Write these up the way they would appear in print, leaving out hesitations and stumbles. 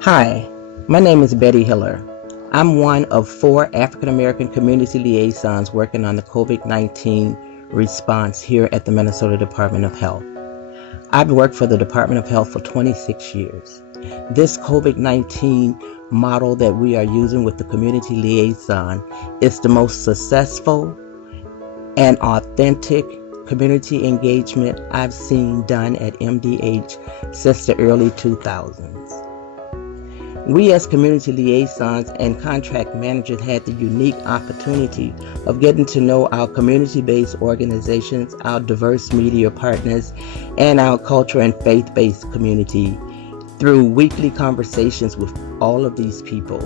Hi, my name is Betty Hiller. I'm one of 4 African American Community Liaisons working on the COVID-19 response here at the Minnesota Department of Health. I've worked for the Department of Health for 26 years. This COVID-19 model that we are using with the Community Liaison is the most successful and authentic community engagement I've seen done at MDH since the early 2000s. We as community liaisons and contract managers had the unique opportunity of getting to know our community-based organizations, our diverse media partners, and our culture and faith-based community through weekly conversations with all of these people.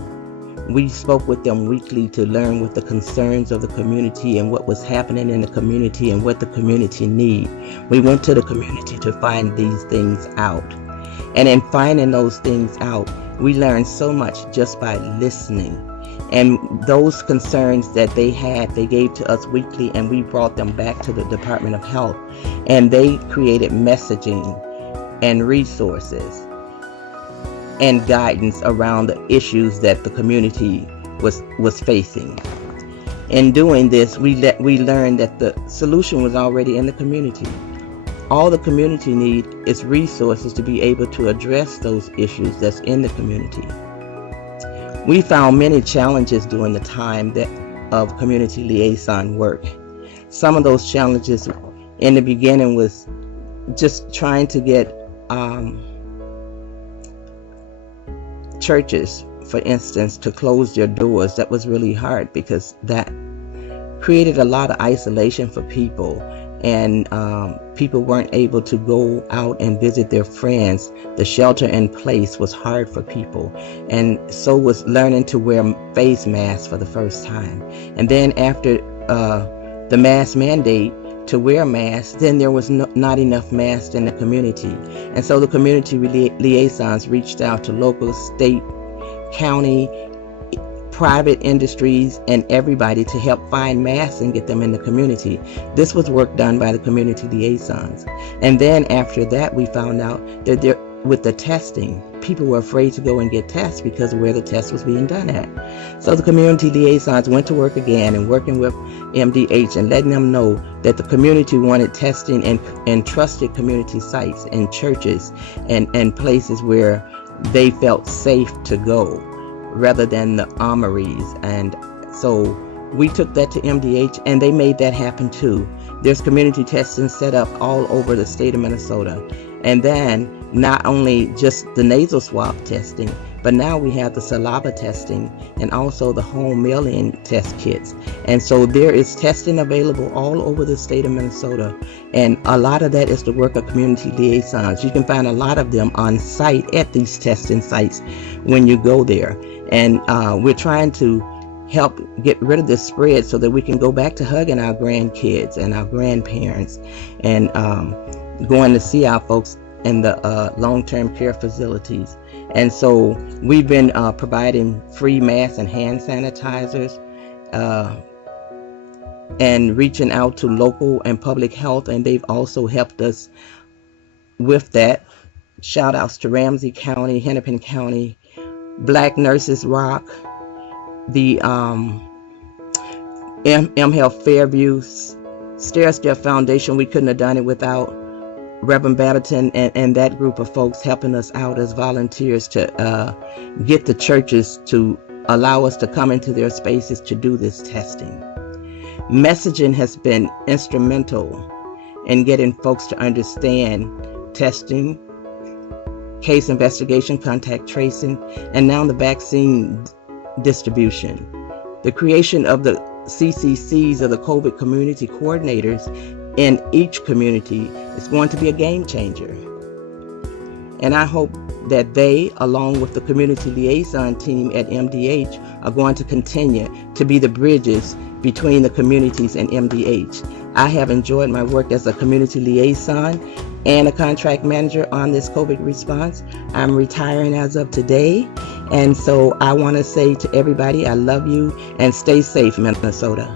We spoke with them weekly to learn what the concerns of the community and what was happening in the community and what the community need. We went to the community to find these things out. And in finding those things out, we learned so much just by listening. And those concerns that they had, they gave to us weekly, and we brought them back to the Department of Health. And they created messaging and resources and guidance around the issues that the community was facing. In doing this, we learned that the solution was already in the community. All the community need is resources to be able to address those issues that's in the community. We found many challenges during the time of community liaison work. Some of those challenges in the beginning was just trying to get churches, for instance, to close their doors. That was really hard because that created a lot of isolation for people. And people weren't able to go out and visit their friends. The shelter in place was hard for people. And so was learning to wear face masks for the first time. And then after the mask mandate to wear masks, then there was not enough masks in the community. And so the community liaisons reached out to local, state, county, private industries, and everybody to help find masks and get them in the community. This was work done by the community liaisons. And then after that, we found out that with the testing, people were afraid to go and get tests because of where the test was being done at. So the community liaisons went to work again and working with MDH and letting them know that the community wanted testing and trusted community sites and churches and places where they felt safe to go, rather than the armories. And so we took that to MDH, and they made that happen too. There's community testing set up all over the state of Minnesota. And then not only just the nasal swab testing, but now we have the saliva testing and also the home mail-in test kits. And so there is testing available all over the state of Minnesota. And a lot of that is the work of community liaisons. You can find a lot of them on site at these testing sites when you go there. And we're trying to help get rid of this spread so that we can go back to hugging our grandkids and our grandparents and going to see our folks in the long-term care facilities. And so we've been providing free masks and hand sanitizers and reaching out to local and public health, and they've also helped us with that. Shoutouts to Ramsey County, Hennepin County, Black Nurses Rock, the M Health Fairview, Stair Step Foundation. We couldn't have done it without Reverend Batterton and that group of folks helping us out as volunteers to get the churches to allow us to come into their spaces to do this testing. Messaging has been instrumental in getting folks to understand testing, case investigation, contact tracing, and now the vaccine distribution. The creation of the CCCs, or the COVID community coordinators, in each community is going to be a game changer. And I hope that they, along with the community liaison team at MDH, are going to continue to be the bridges between the communities and MDH. I have enjoyed my work as a community liaison and a contract manager on this COVID response. I'm retiring as of today. And so I want to say to everybody, I love you and stay safe, Minnesota.